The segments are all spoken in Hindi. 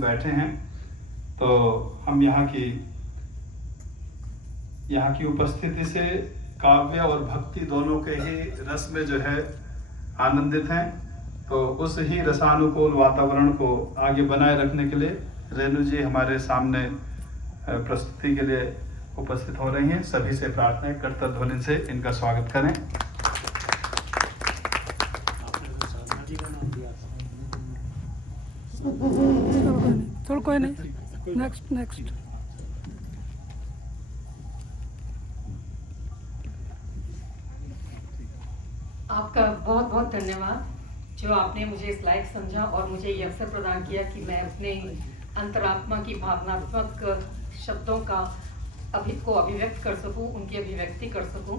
बैठे हैं तो हम यहाँ की उपस्थिति से काव्य और भक्ति दोनों के ही रस में जो है आनंदित हैं। तो उस ही रसानुकूल वातावरण को आगे बनाए रखने के लिए रेणु जी हमारे सामने प्रस्तुति के लिए उपस्थित हो रही हैं। सभी से प्रार्थना है करतल ध्वनि से इनका स्वागत करें। चलो कोई नहीं, नेक्स्ट। आपका बहुत बहुत धन्यवाद जो आपने मुझे इस लायक समझा और मुझे ये अवसर प्रदान किया कि मैं अपने अंतरात्मा की भावनात्मक शब्दों का अभिव्यक्त कर सकूं, उनकी अभिव्यक्ति कर सकूं।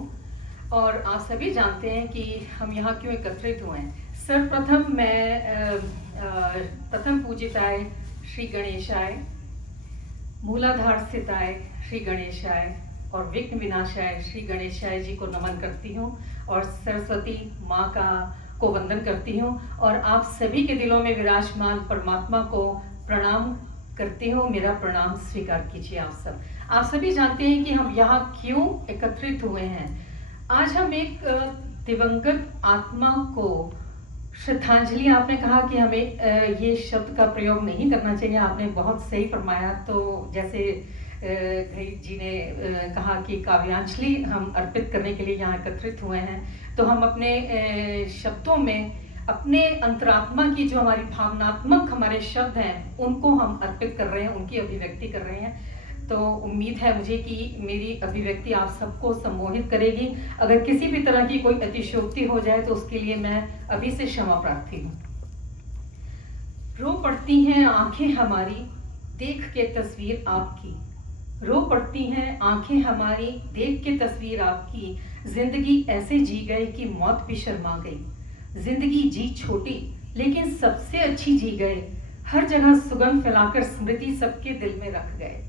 और आप सभी जानते हैं कि हम यहाँ क्यों एकत्रित हुए हैं। सर्वप्रथम मैं प्रथम पूजिताय श्री गणेशाय, मूलाधार स्थिताय श्री गणेशाय और विघ्न विनाशाय श्री गणेशाय जी को नमन करती हूँ और सरस्वती माँ को वंदन करती हूँ और आप सभी के दिलों में विराजमान परमात्मा को प्रणाम करती हूँ। मेरा प्रणाम स्वीकार कीजिए आप सभी जानते हैं कि हम यहाँ क्यों एकत्रित हुए हैं। आज हम एक दिवंगत आत्मा को श्रद्धांजलि, आपने कहा कि हमें ये शब्द का प्रयोग नहीं करना चाहिए, आपने बहुत सही फरमाया। तो जैसे जी ने कहा कि काव्यांजलि हम अर्पित करने के लिए यहाँ एकत्रित हुए हैं, तो हम अपने शब्दों में अपने अंतरात्मा की जो हमारी भावनात्मक हमारे शब्द हैं उनको हम अर्पित कर रहे हैं, उनकी अभिव्यक्ति कर रहे हैं। तो उम्मीद है मुझे कि मेरी अभिव्यक्ति आप सबको सम्मोहित करेगी। अगर किसी भी तरह की कोई अतिशयोक्ति हो जाए तो उसके लिए मैं अभी से क्षमा प्रार्थी हूँ। रो पड़ती हैं आंखें हमारी देख के तस्वीर आपकी, रो पड़ती हैं आंखें हमारी देख के तस्वीर आपकी। जिंदगी ऐसे जी गए कि मौत भी शर्मा गई। जिंदगी जी छोटी लेकिन सबसे अच्छी जी गए, हर जगह सुगंध फैलाकर स्मृति सबके दिल में रख गए।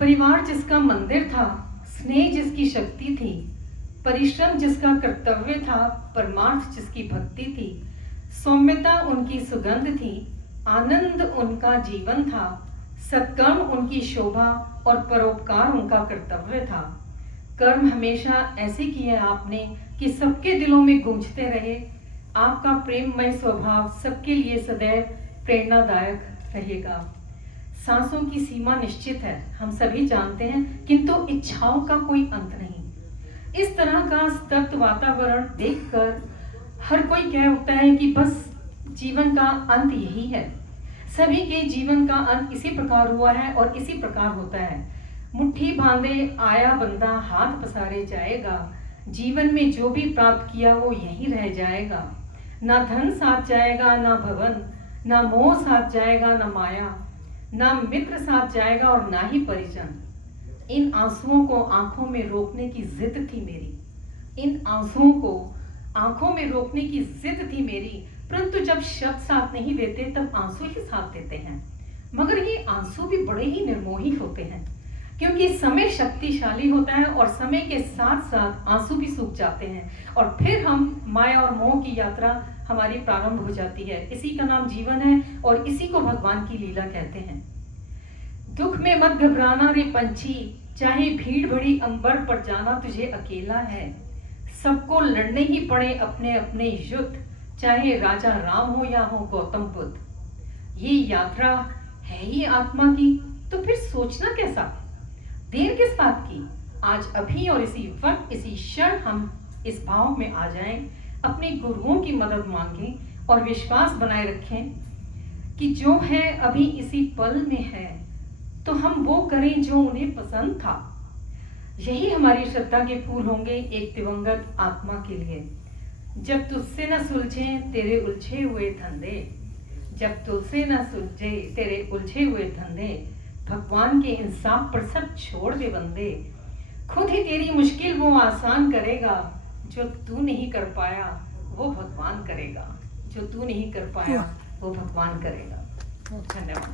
परिवार जिसका मंदिर था, स्नेह जिसकी शक्ति थी, परिश्रम जिसका कर्तव्य था, परमार्थ जिसकी भक्ति थी, सौम्यता उनकी सुगंध थी, आनंद उनका जीवन था, सत्कर्म उनकी शोभा और परोपकार उनका कर्तव्य था। कर्म हमेशा ऐसे किए आपने कि सबके दिलों में गूंजते रहे। आपका प्रेममय स्वभाव सबके लिए सदैव प्रेरणादायक रहेगा। सांसों की सीमा निश्चित है, हम सभी जानते हैं, किंतु इच्छाओं का कोई अंत नहीं। इस तरह का स्तब्ध वातावरण देखकर हर कोई कह उठता है कि बस जीवन का अंत यही है। सभी के जीवन का अंत इसी प्रकार हुआ है और इसी प्रकार होता है। मुट्ठी बांधे आया बंदा हाथ पसारे जाएगा। जीवन में जो भी प्राप्त किया वो यहीं रह जाएगा। ना धन साथ जाएगा, ना भवन, ना मोह साथ जाएगा, ना माया, ना मित्र साथ जाएगा और ना ही परिजन। इन आंसुओं को आंखों में रोकने की जिद थी मेरी, इन आंसुओं को आंखों में रोकने की जिद थी मेरी। परंतु जब शब्द साथ नहीं देते तब आंसू ही साथ देते हैं। मगर ये आंसू भी बड़े ही निर्मोही होते हैं, क्योंकि समय शक्तिशाली होता है और समय के साथ साथ आंसू भी सूख जाते हैं और फिर हम माया और मोह की यात्रा हमारी प्रारंभ हो जाती है। इसी का नाम जीवन है और इसी को भगवान की लीला कहते हैं। दुख में मत घबराना रे पंछी, चाहे भीड़ भरी अंबर पर जाना तुझे अकेला है। सबको लड़ने ही पड़े अपने अपने युद्ध, चाहे राजा राम हो या हो गौतम बुद्ध। ये यात्रा है ही आत्मा की, तो फिर सोचना कैसा, देर किस बात की। आज अभी और इसी वक्त इसी क्षण हम इस भाव में आ जाएं, अपने गुरुओं की मदद मांगें और विश्वास बनाए रखें कि जो है अभी इसी पल में है, तो हम वो करें जो उन्हें पसंद था। यही हमारी श्रद्धा के फूल होंगे एक दिवंगत आत्मा के लिए। जब तुझसे न सुलझे तेरे उलझे हुए धंधे, जब तुझसे न सुलझे तेरे उलझे हुए धंधे, भगवान के इंसाफ पर सब छोड़ दे बंदे। खुद ही तेरी मुश्किल वो आसान करेगा, जो तू नहीं कर पाया वो भगवान करेगा, जो तू नहीं कर पाया वो भगवान करेगा। धन्यवाद।